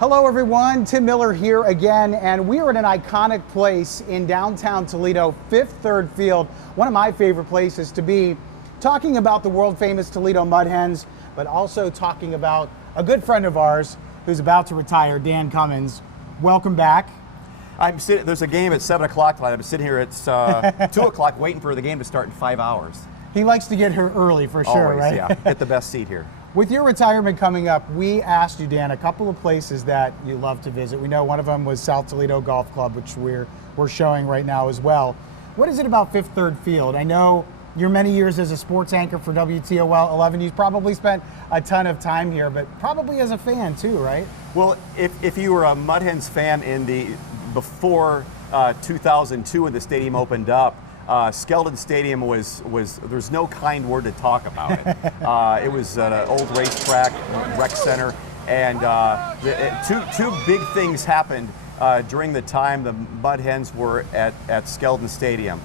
Hello everyone, Tim Miller here again, and we are at an iconic place in downtown Toledo, Fifth Third Field, one of my favorite places to be, talking about the world famous Toledo Mud Hens, but also talking about a good friend of ours who's about to retire, Dan Cummins. Welcome back. There's a game at 7 o'clock tonight. I'm sitting here at 2 o'clock waiting for the game to start in 5 hours. He likes to get here early for sure, Always, right? Yeah, get the best seat here. With your retirement coming up, we asked you, Dan, a couple of places that you love to visit. We know one of them was South Toledo Golf Club, which we're showing right now as well. What is it about Fifth Third Field? I know your many years as a sports anchor for WTOL 11, you've probably spent a ton of time here, but probably as a fan too, right? Well, if you were a Mud Hens fan before 2002 when the stadium opened up, Skeldon Stadium there's no kind word to talk about it. It was an old racetrack, rec center, and two big things happened during the time the Mud Hens were at Skeldon Stadium.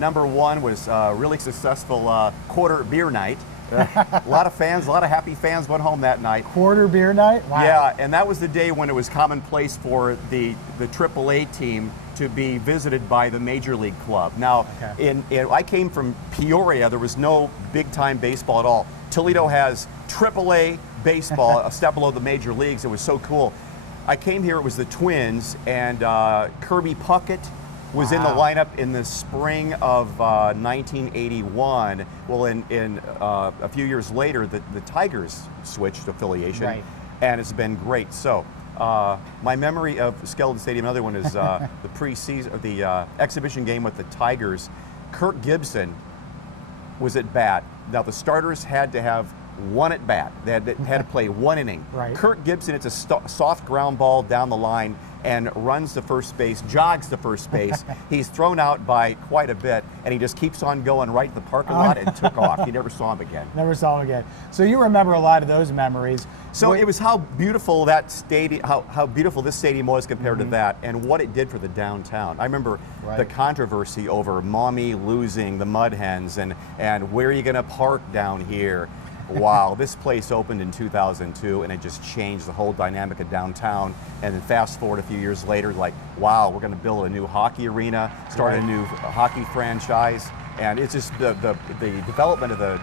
Number one was a really successful quarter beer night. A lot of fans, a lot of happy fans went home that night. Quarter beer night? Wow. Yeah, and that was the day when it was commonplace for the AAA team to be visited by the Major League club. Now, I came from Peoria. There was no big-time baseball at all. Toledo has AAA baseball, a step below the major leagues. It was so cool. I came here, it was the Twins, and Kirby Puckett was in the lineup in the spring of 1981. Well, in a few years later, the Tigers switched affiliation, right, and it's been great. So my memory of Skeldon Stadium, another one is the preseason, the exhibition game with the Tigers. Kirk Gibson was at bat. Now the starters had to have one at bat. They had to play one inning. Right. Kirk Gibson, it's a soft ground ball down the line and runs to first base, jogs to first base. He's thrown out by quite a bit, and he just keeps on going right to the parking lot and took off. You never saw him again. Never saw him again. So you remember a lot of those memories. So it was how beautiful that stadium, how beautiful this stadium was compared to that, and what it did for the downtown. I remember the controversy over Mommy losing the Mud Hens and where are you going to park down here. Wow, this place opened in 2002 and it just changed the whole dynamic of downtown. And then fast forward a few years later, like, wow, we're going to build a new hockey arena, start a new hockey franchise. And it's just the development of the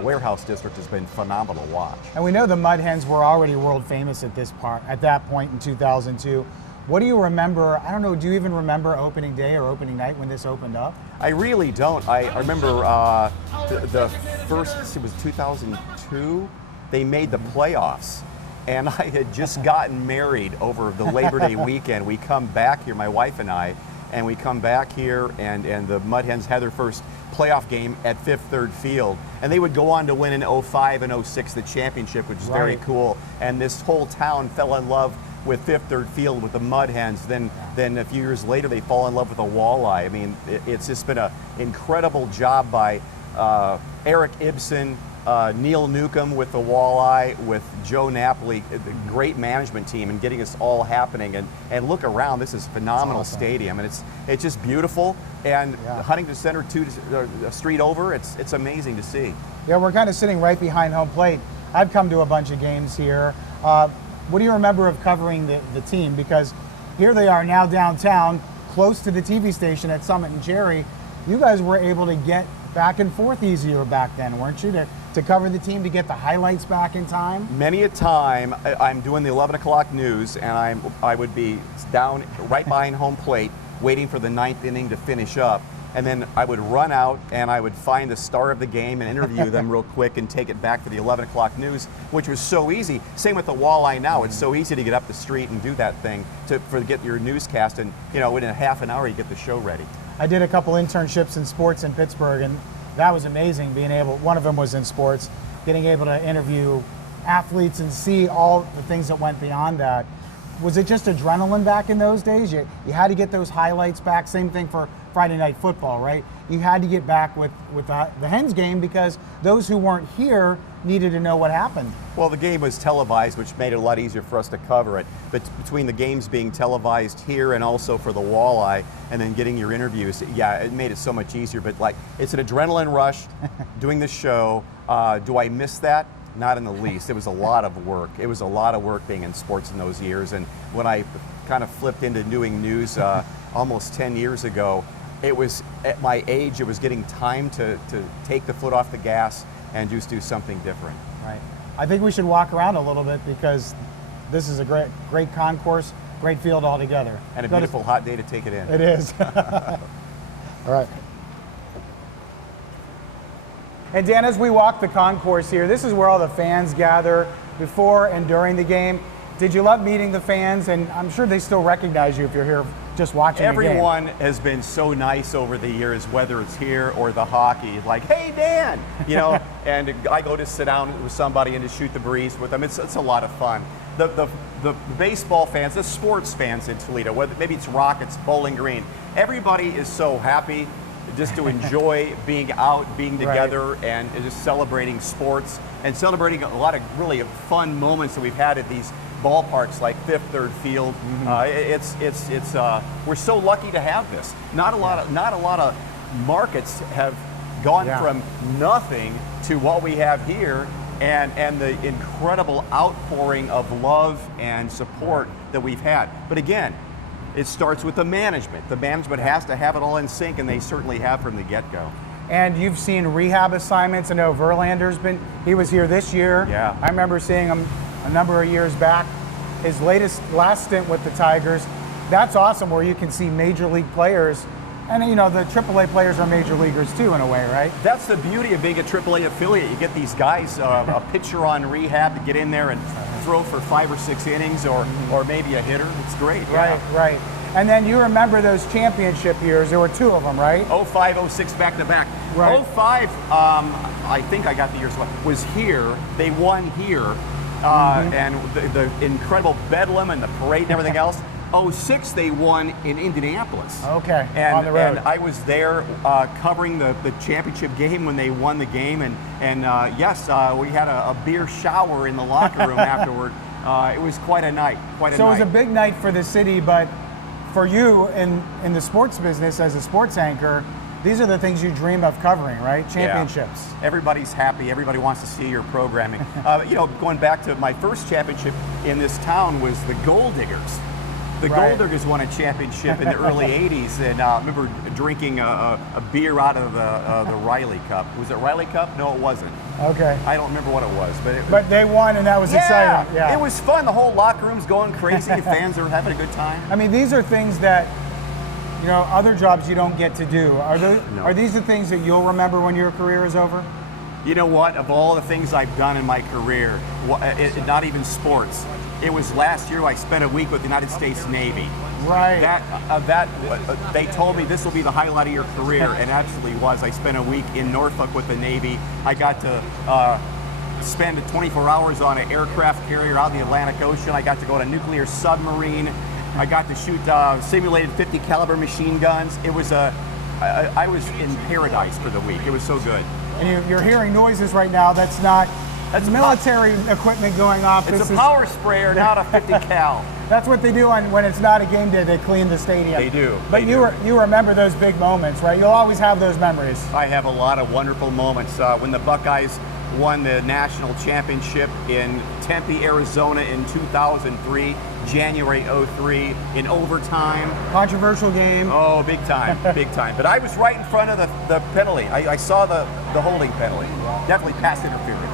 warehouse district has been phenomenal to watch. And we know the Mud Hens were already world famous at that point in 2002. What do you remember? I don't know, do you even remember opening day or opening night when this opened up? I really don't. I remember the first, it was 2002, they made the playoffs. And I had just gotten married over the Labor Day weekend. We come back here, my wife and I, and we come back here and the Mud Hens had their first playoff game at Fifth Third Field. And they would go on to win in 05 and 06 the championship, which is very cool. And this whole town fell in love with Fifth Third Field with the Mud Hens. Then a few years later they fall in love with the walleye. I mean, it's just been an incredible job by Eric Ibsen, Neil Newcomb with the walleye, with Joe Napoli, the great management team, and getting this all happening. And look around, this is a phenomenal stadium, and it's just beautiful. And Huntington Center, a street over, it's amazing to see. Yeah, we're kind of sitting right behind home plate. I've come to a bunch of games here. What do you remember of covering the team? Because here they are now downtown, close to the TV station at Summit and Cherry. You guys were able to get back and forth easier back then, weren't you? To cover the team, to get the highlights back in time? Many a time, I'm doing the 11 o'clock news, and I would be down right behind home plate, waiting for the ninth inning to finish up. And then I would run out and I would find the star of the game and interview them real quick and take it back for the 11 o'clock news, which was so easy. Same with the walleye now. It's so easy to get up the street and do that thing to get your newscast, and within a half an hour you get the show ready. I did a couple internships in sports in Pittsburgh, and that was amazing, one of them was in sports, getting able to interview athletes and see all the things that went beyond that. Was it just adrenaline back in those days? You had to get those highlights back. Same thing for Friday Night Football, right? You had to get back with the Hens game because those who weren't here needed to know what happened. Well, the game was televised, which made it a lot easier for us to cover it. But between the games being televised here and also for the walleye, and then getting your interviews, yeah, it made it so much easier. But like, it's an adrenaline rush doing this show. Do I miss that? Not in the least. It was a lot of work. It was a lot of work being in sports in those years. And when I kind of flipped into doing news almost 10 years ago, it was, at my age, it was getting time to take the foot off the gas and just do something different. Right. I think we should walk around a little bit because this is a great concourse, great field altogether. And a beautiful hot day to take it in. It is. All right. And Dan, as we walk the concourse here, this is where all the fans gather before and during the game. Did you love meeting the fans? And I'm sure they still recognize you if you're here just watching the game. Everyone has been so nice over the years, whether it's here or the hockey. Like, hey, Dan, you know, and I go to sit down with somebody and to shoot the breeze with them. It's a lot of fun. The baseball fans, the sports fans in Toledo, whether maybe it's Rockets, Bowling Green, everybody is so happy just to enjoy being out, being together, right, and just celebrating sports and celebrating a lot of really fun moments that we've had at these ballparks like Fifth Third Field. We're so lucky to have this. Not a lot of markets have gone from nothing to what we have here, and the incredible outpouring of love and support that we've had. But again, it starts with the management. The management has to have it all in sync, and they certainly have from the get-go. And you've seen rehab assignments. I know Verlander's he was here this year. Yeah. I remember seeing him a number of years back. His last stint with the Tigers. That's awesome, where you can see major league players. And you know, the AAA players are major leaguers too, in a way, right? That's the beauty of being a AAA affiliate. You get these guys, a pitcher on rehab to get in there and throw for 5 or 6 innings, or maybe a hitter. It's great. Right, right. And then you remember those championship years. There were 2 of them, right? 05, 06 back to back. Right. 05, I think I got the years, was here. They won here. And the incredible bedlam and the parade and everything else. 06, they won in Indianapolis. Okay, and, on the road. And I was there covering the championship game when they won the game. And yes, we had a beer shower in the locker room afterward. It was quite a night, So it was a big night for the city, but for you in the sports business as a sports anchor, these are the things you dream of covering, right? Championships. Yeah. Everybody's happy. Everybody wants to see your programming. You know, going back to my first championship in this town was the Gold Diggers. The Gold Diggers won a championship in the early 80s, and I remember drinking a beer out of the Riley Cup. Was it Riley Cup? No, it wasn't. Okay. I don't remember what it was. But they won, and that was exciting. Yeah, it was fun. The whole locker room's going crazy. Fans are having a good time. I mean, these are things that, you know, other jobs you don't get to do. Are these the things that you'll remember when your career is over? You know what? Of all the things I've done in my career, not even sports, it was last year I spent a week with the United States Navy. Right. They told me this will be the highlight of your career, and it absolutely was. I spent a week in Norfolk with the Navy. I got to spend 24 hours on an aircraft carrier out in the Atlantic Ocean. I got to go on a nuclear submarine. I got to shoot simulated 50 caliber machine guns. It was I was in paradise for the week. It was so good. And you're hearing noises right now. That's military equipment going off. It's a power sprayer, not a 50 cal. That's what they do when it's not a game day. They clean the stadium. They do. But you remember those big moments, right? You'll always have those memories. I have a lot of wonderful moments. When the Buckeyes won the national championship in Tempe, Arizona in 2003, January 03, in overtime. Controversial game. Oh, big time, big time. But I was right in front of the penalty. I saw the holding penalty. Definitely pass interference.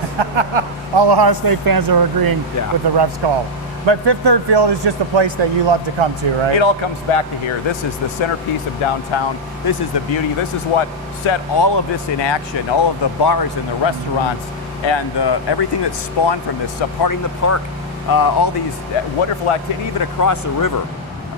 All Ohio State fans are agreeing with the ref's call. But Fifth Third Field is just a place that you love to come to, right? It all comes back to here. This is the centerpiece of downtown. This is the beauty. This is what set all of this in action, all of the bars and the restaurants and everything that spawned from this, Party in the Park, all these wonderful activities, even across the river.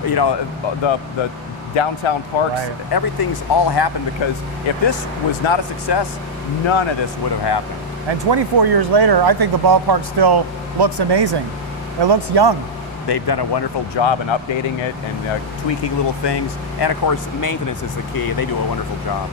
You know, the downtown parks, everything's all happened because if this was not a success, none of this would have happened. And 24 years later, I think the ballpark still looks amazing. It looks young. They've done a wonderful job in updating it and tweaking little things. And of course, maintenance is the key. They do a wonderful job.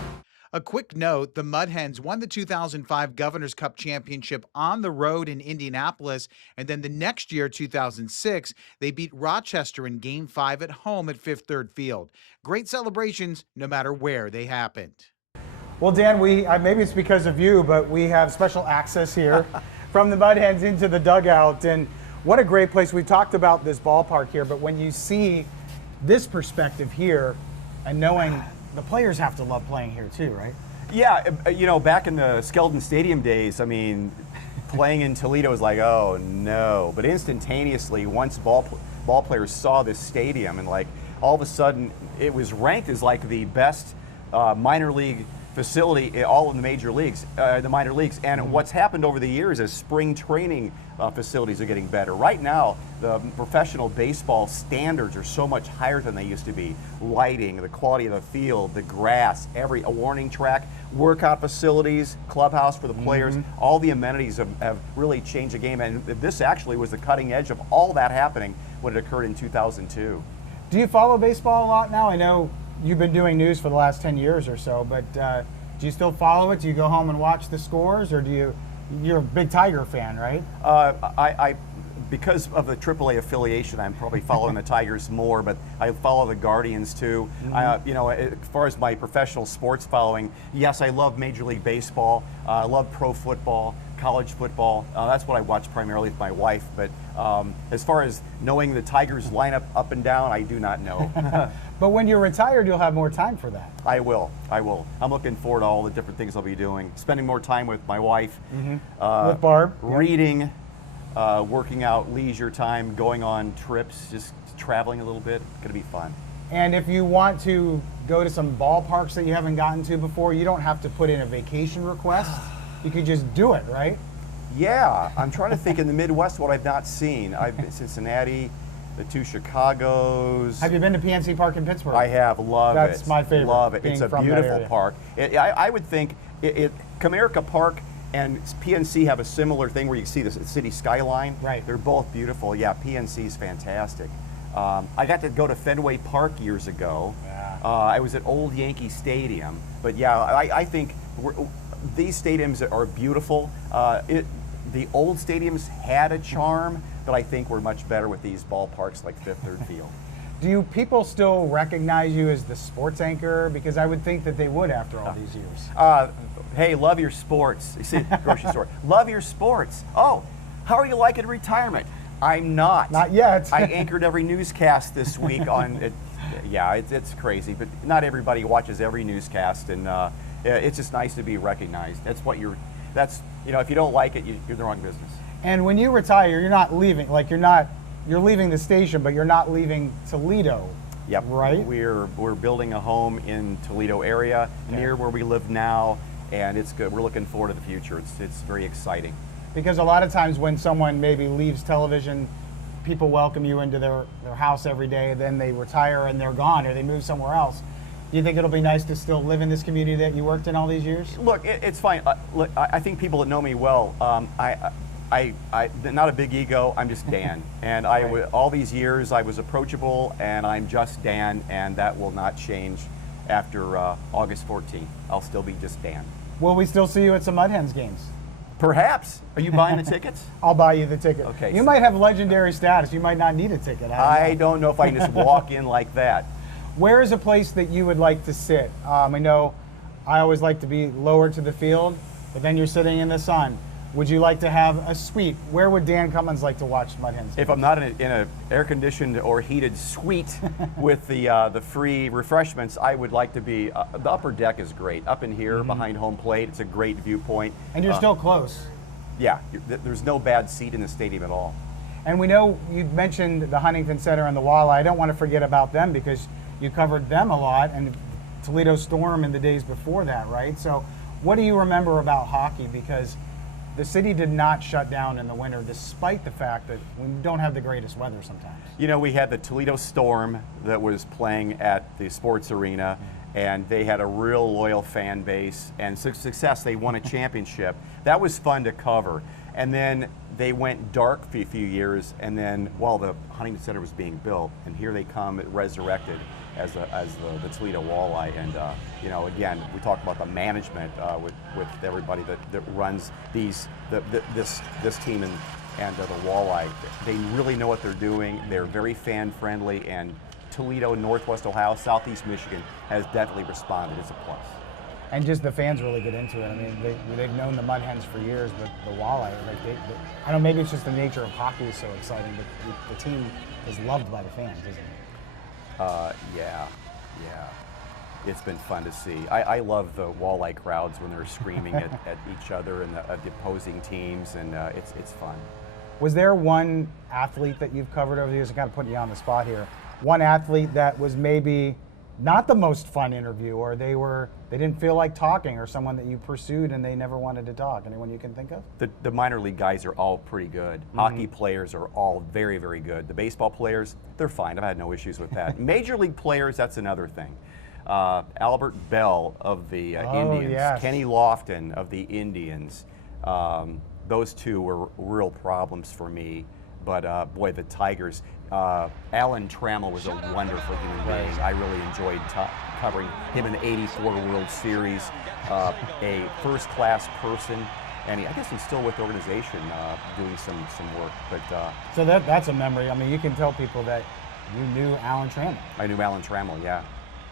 A quick note, the Mud Hens won the 2005 Governor's Cup Championship on the road in Indianapolis, and then the next year, 2006, they beat Rochester in Game 5 at home at Fifth Third Field. Great celebrations no matter where they happened. Well, Dan, maybe it's because of you, but we have special access here. from the Mud Hens into the dugout. And what a great place. We've talked about this ballpark here, but when you see this perspective here and knowing the players have to love playing here too, right? Yeah, back in the Skeldon Stadium days, I mean, playing in Toledo was like, oh no. But instantaneously, once ball players saw this stadium, and like all of a sudden, it was ranked as like the best minor league facility all in the major leagues, the minor leagues. And what's happened over the years is spring training facilities are getting better. Right now, the professional baseball standards are so much higher than they used to be. Lighting, the quality of the field, the grass, a warning track, workout facilities, clubhouse for the players, all the amenities have really changed the game. And this actually was the cutting edge of all that happening when it occurred in 2002. Do you follow baseball a lot now? I know you've been doing news for the last 10 years or so, but do you still follow it? Do you go home and watch the scores, or you're a big Tiger fan, right? Because of the AAA affiliation, I'm probably following the Tigers more, but I follow the Guardians too. As far as my professional sports following, yes, I love Major League Baseball. I love pro football, college football. That's what I watch primarily with my wife. But as far as knowing the Tigers lineup up and down, I do not know. But when you're retired, you'll have more time for that. I will. I'm looking forward to all the different things I'll be doing. Spending more time with my wife. With Barb. Reading. Working out, leisure time, going on trips, just traveling a little bit. Going to be fun. And if you want to go to some ballparks that you haven't gotten to before, you don't have to put in a vacation request. You could just do it, right? Yeah, I'm trying to think in the Midwest what I've not seen. I've been to Cincinnati, the two Chicagos. Have you been to PNC Park in Pittsburgh? I have. Love it. That's my favorite. Love it. It's a beautiful park. I would think Comerica Park and PNC have a similar thing where you see the city skyline. Right. They're both beautiful. Yeah, PNC is fantastic. I got to go to Fenway Park years ago. Yeah. I was at Old Yankee Stadium. But yeah, I think these stadiums are beautiful. The old stadiums had a charm, but I think we're much better with these ballparks like Fifth Third Field. Do people still recognize you as the sports anchor? Because I would think that they would after all these years. Hey, love your sports. You see, grocery store. Love your sports. Oh, how are you liking retirement? I'm not. Not yet. I anchored every newscast this week on it. Yeah, it's crazy, but not everybody watches every newscast, and it's just nice to be recognized. That's what if you don't like it, you're in the wrong business. And when you retire, you're not leaving. Like you're leaving the station, but you're not leaving Toledo. Yep. Right. We're building a home in Toledo area near where we live now, and it's good. We're looking forward to the future. It's very exciting. Because a lot of times when someone maybe leaves television, people welcome you into their house every day, then they retire and they're gone, or they move somewhere else. Do you think it'll be nice to still live in this community that you worked in all these years? Look, it's fine. Look, I think people that know me well, I not a big ego. I'm just Dan, and all these years I was approachable, and I'm just Dan, and that will not change after August 14th. I'll still be just Dan. Will we still see you at some Mud Hens games? Perhaps. Are you buying the tickets? I'll buy you the ticket. Okay. You might have legendary status. You might not need a ticket. I don't know if I can just walk in like that. Where is a place that you would like to sit? I know I always like to be lower to the field, but then you're sitting in the sun. Would you like to have a suite? Where would Dan Cummins like to watch Mud Hens? If I'm not in a air-conditioned or heated suite with the free refreshments, I would like to be. The upper deck is great. Up in here behind home plate, it's a great viewpoint. And you're still close. Yeah, there's no bad seat in the stadium at all. And we know you mentioned the Huntington Center and the Walleye. I don't want to forget about them because you covered them a lot, and Toledo Storm in the days before that, right? So what do you remember about hockey? Because the city did not shut down in the winter, despite the fact that we don't have the greatest weather sometimes. You know, we had the Toledo Storm that was playing at the sports arena, and they had a real loyal fan base, and success. They won a championship. That was fun to cover. And then they went dark for a few years, and then while the Huntington Center was being built, and here they come resurrected as the Toledo Walleye. And again, we talk about the management with everybody that runs this team and the Walleye. They really know what they're doing. They're very fan friendly, and Toledo, Northwest Ohio, Southeast Michigan has definitely responded. It's a plus. And just the fans really get into it. I mean, they've known the Mud Hens for years, but the walleye, like I don't know, maybe it's just the nature of hockey is so exciting, but the team is loved by the fans, isn't it? Yeah. It's been fun to see. I love the walleye crowds when they're screaming at each other and the opposing teams, and it's fun. Was there one athlete that you've covered over the years? I'm kind of putting you on the spot here. One athlete that was maybe not the most fun interview, or they didn't feel like talking, or someone that you pursued and they never wanted to talk? Anyone you can think of? The minor league guys are all pretty good. Hockey players are all very, very good. The baseball players, they're fine. I've had no issues with that. Major league players, that's another thing. Albert Bell of the Indians, yes. Kenny Lofton of the Indians. Those two were real problems for me. But boy, the Tigers. Alan Trammell was a wonderful human being. I really enjoyed covering him in the '84 World Series. A first-class person, and I guess he's still with the organization doing some work. But so that's a memory. I mean, you can tell people that you knew Alan Trammell. I knew Alan Trammell. Yeah,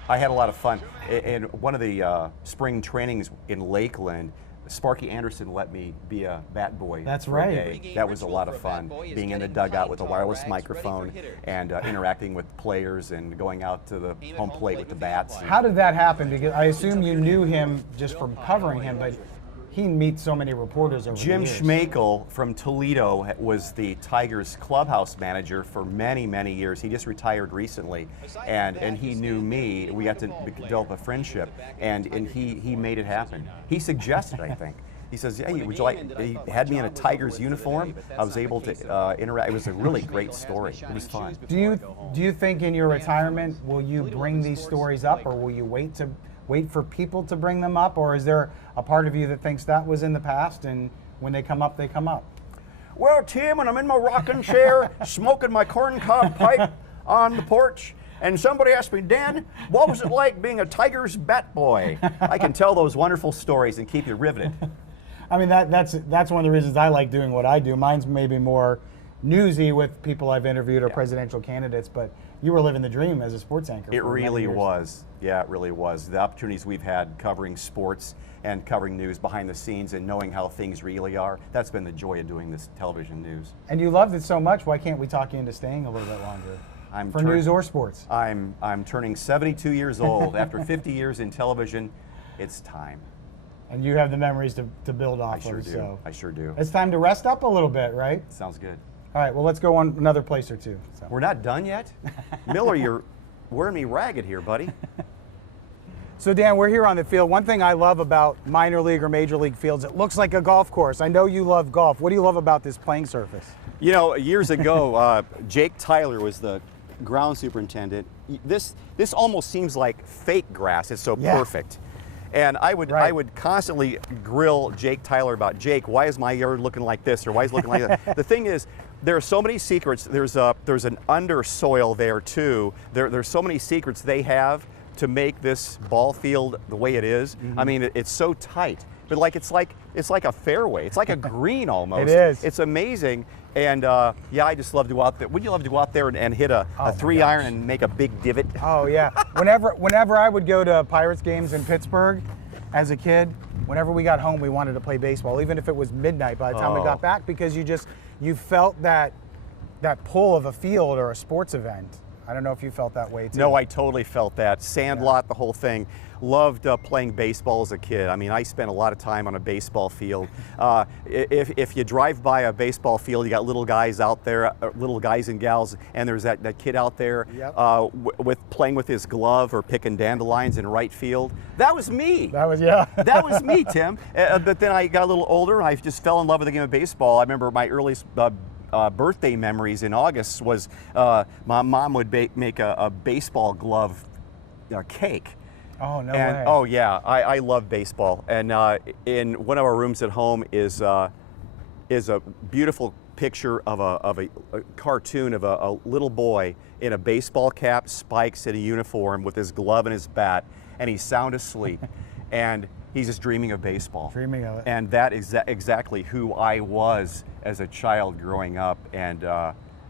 I had a lot of fun. And one of the spring trainings in Lakeland, Sparky Anderson let me be a bat boy. That's for a right. day. That was a lot of fun, being in the dugout with a wireless microphone and interacting with players and going out to the home plate with the bats. How did that happen? Because I assume you knew him just from covering him, but he meets so many reporters over Jim the years. Schmeichel from Toledo was the Tigers clubhouse manager for many, many years. He just retired recently, and he knew me. We got to develop a friendship, and he made it happen. He suggested, I think. He says, "Hey, would you like?" He had me in a Tigers uniform. I was able to interact. It was a really great story. It was fun. Do you think in your retirement will you bring these stories up, or will you wait for people to bring them up, or is there a part of you that thinks that was in the past and when they come up, they come up? Well, Tim, when I'm in my rocking chair, smoking my corncob pipe on the porch, and somebody asked me, Dan, what was it like being a Tigers bat boy? I can tell those wonderful stories and keep you riveted. I mean, that's one of the reasons I like doing what I do. Mine's maybe more newsy with people I've interviewed or presidential candidates, but you were living the dream as a sports anchor. It for many really years. was. Yeah, it really was. The opportunities we've had covering sports and covering news behind the scenes and knowing how things really are, that's been the joy of doing this television news. And you loved it so much, why can't we talk you into staying a little bit longer? For news or sports? I'm turning 72 years old. After 50 years in television, it's time. And you have the memories to build off I sure of. do. So I sure do. it's time to rest up a little bit, right? Sounds good. All right, well, let's go on another place or two. So. We're not done yet? Miller, you're wearing me ragged here, buddy. So, Dan, we're here on the field. One thing I love about minor league or major league fields, it looks like a golf course. I know you love golf. What do you love about this playing surface? You know, years ago, Jake Tyler was the ground superintendent. This almost seems like fake grass. It's so perfect. And I would constantly grill Jake Tyler about, Jake, why is my yard looking like this, or why is it looking like that? The thing is, there are so many secrets. There's an under-soil there too. There's so many secrets they have to make this ball field the way it is. I mean, it's so tight, but it's like a fairway. It's like a green almost. It is. It's amazing. And yeah, I just love to go out there. Would you love to go out there and hit a 3-iron and make a big divot? Oh yeah. Whenever I would go to Pirates games in Pittsburgh as a kid, whenever we got home, we wanted to play baseball, even if it was midnight by the time we got back, because you felt that pull of a field or a sports event. I don't know if you felt that way too. No, I totally felt that. Sandlot, the whole thing. Loved playing baseball as a kid. I mean, I spent a lot of time on a baseball field. If you drive by a baseball field, you got little guys out there, little guys and gals, and there's that kid out there with playing with his glove or picking dandelions in right field. That was me. That was That was me, Tim. But then I got a little older, and I just fell in love with the game of baseball. I remember my earliest birthday memories in August was my mom would make a baseball glove cake. Oh, no way. Oh, yeah, I love baseball. And in one of our rooms at home is a beautiful picture of a cartoon of a little boy in a baseball cap, spikes, and a uniform with his glove and his bat, and he's sound asleep. And he's just dreaming of baseball. Dreaming of it. And that is exactly who I was as a child growing up. And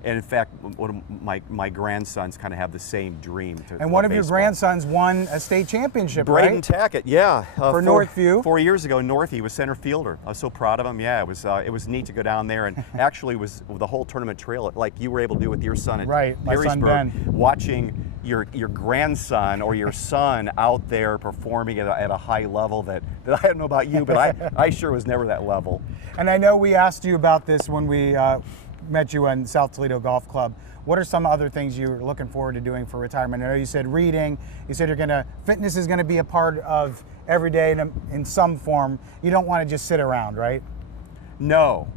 And in fact, one of my grandsons kind of have the same dream. And one of your grandsons won a state championship, Braden right? Tackett, yeah. For Northview. 4 years ago, Northview, he was center fielder. I was so proud of him. Yeah, it was neat to go down there, and actually was the whole tournament trail, like you were able to do with your son at right, my son Ben. Watching your grandson or your son out there performing at a high level that I don't know about you, but I sure was never that level. And I know we asked you about this when we met you in South Toledo Golf Club. What are some other things you're looking forward to doing for retirement? I know you said reading. You said fitness is gonna be a part of every day in some form. You don't want to just sit around, right? No.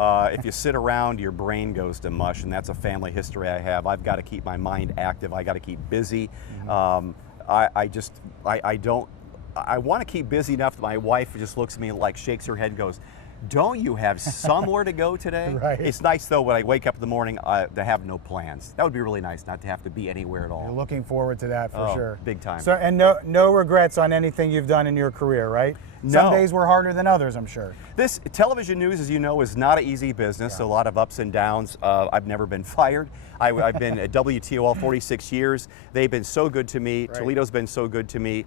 If you sit around, your brain goes to mush, and that's a family history I have. I've got to keep my mind active. I got to keep busy. I want to keep busy enough that my wife just looks at me like, shakes her head and goes, "Don't you have somewhere to go today?" Right. It's nice though when I wake up in the morning to have no plans. That would be really nice, not to have to be anywhere at all. You're looking forward to that for sure. Big time. So, and no regrets on anything you've done in your career, right? No. Some days were harder than others, I'm sure. This television news, as you know, is not an easy business. Yeah. A lot of ups and downs. I've never been fired. I've been at WTOL 46 years. They've been so good to me. Right. Toledo's been so good to me.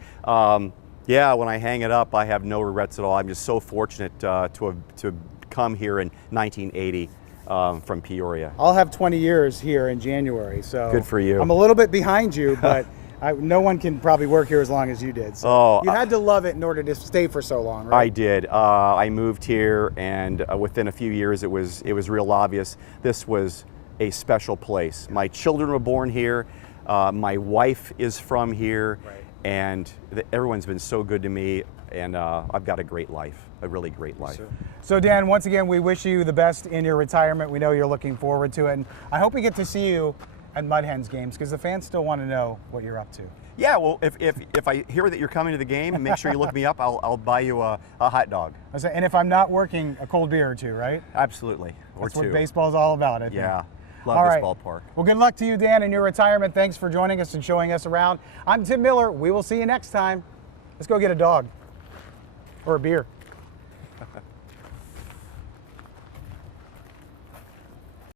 Yeah, when I hang it up, I have no regrets at all. I'm just so fortunate to have come here in 1980 from Peoria. I'll have 20 years here in January, so good for you. I'm a little bit behind you, but no one can probably work here as long as you did. So you had to love it in order to stay for so long, right? I did. I moved here, and within a few years, it was real obvious this was a special place. My children were born here. My wife is from here, right. And everyone's been so good to me, and I've got a great life, a really great life. Sure. So Dan, once again, we wish you the best in your retirement. We know you're looking forward to it, and I hope we get to see you at Mud Hens games, because the fans still want to know what you're up to. Yeah, well, if I hear that you're coming to the game, make sure you look me up. I'll buy you a hot dog. And if I'm not working, a cold beer or two, right? Absolutely, or That's two. what baseball's all about, I think. Yeah. Love this ballpark. Well, good luck to you, Dan, in your retirement. Thanks for joining us and showing us around. I'm Tim Miller. We will see you next time. Let's go get a dog or a beer.